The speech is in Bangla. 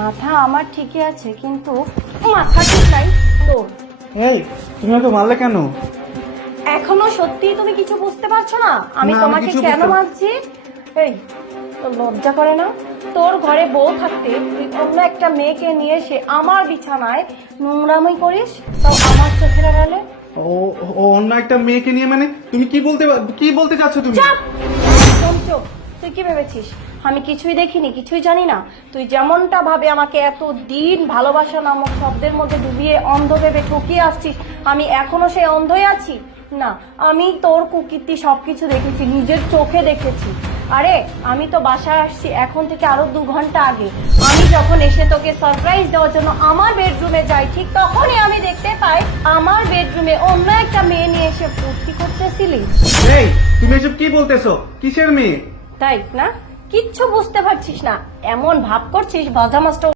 মাথা আমার ঠিকই আছে, কিন্তু মাথা ঠিক নাই তোর। এই তুমি তো মারলে কেন? এখনো সত্যি তুমি কিছু বুঝতে পারছো না আমি না, আমি তোমাকে কিছু কেন বুঝতে- মারছি? এই, তোর লজ্জা করে না? তোর ঘরে বউ থাকতে তুই অন্য একটা মেয়েকে নিয়ে এসে আমার বিছানায় নোংরামি করিস, তাও আমার চোখের আড়ালে। ও ও অন্য একটা মেয়েকে নিয়ে মানে তুমি কি বলতে চাচ্ছ তুমি? চাপ! একদম চুপ। তুই কি ভেবেছিস আমি কিছুই দেখিনি, কিছুই জানি না? তুই যেমনটা ভাবে আমাকে এত দিন ভালোবাসা নামক শব্দের মধ্যে ডুবিয়ে অন্ধ ভেবে ঠকিয়ে আসছিস, আমি এখনো সেই অন্ধই আছি? না, আমি তোর কুকীর্তি সবকিছু দেখেছি, নিজের চোখে দেখেছি। আরে আমি তো বাসায় আসছি এখন থেকে আরো 2 ঘন্টা আগে। আমি যখন এসে তোকে সারপ্রাইজ দেওয়ার জন্য আমার বেডরুমে যাই, ঠিক তখনই আমি দেখতে পাই আমার বেডরুমে অন্য একটা মেয়ে নিয়ে এসে ফুর্তি করতেছিলি। এই তুমি এসব কি বলতেছো? কিসের মেয়ে? তাই না? কিচ্ছু বুঝতে পারছিস না, এমন ভাব করছিস ভাজা মাছটা